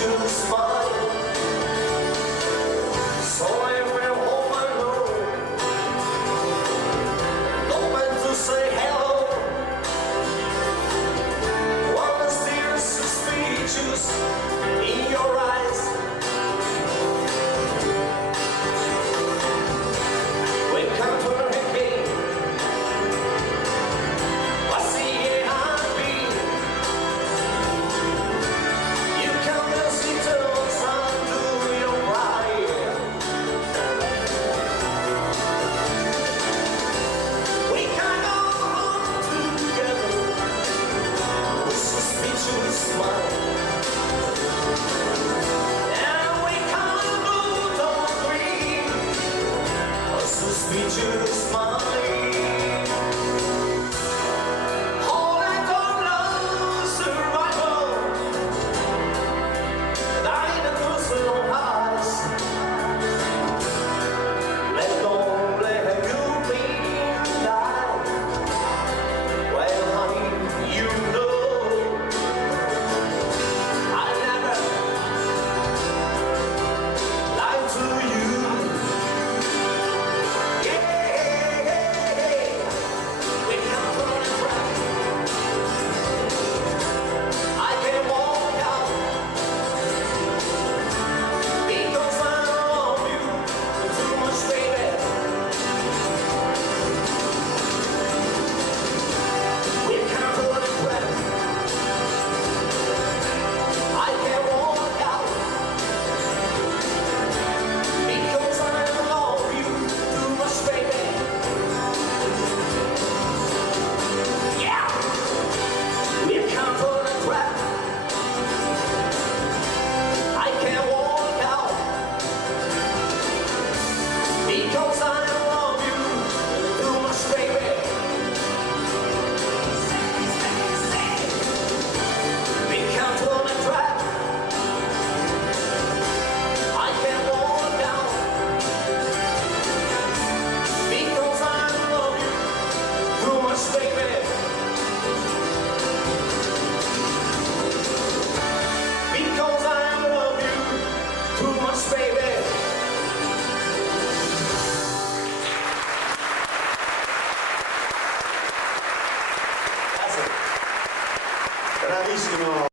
to smile. So I went home alone, open to say hello. One mysterious suspicious in your eyes. We come to her again. What's the heartbeat? You come to see to sun to your pride. We can go on together with suspicious smile. And we can both agree a suspicious